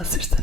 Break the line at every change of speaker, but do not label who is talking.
hazırsan.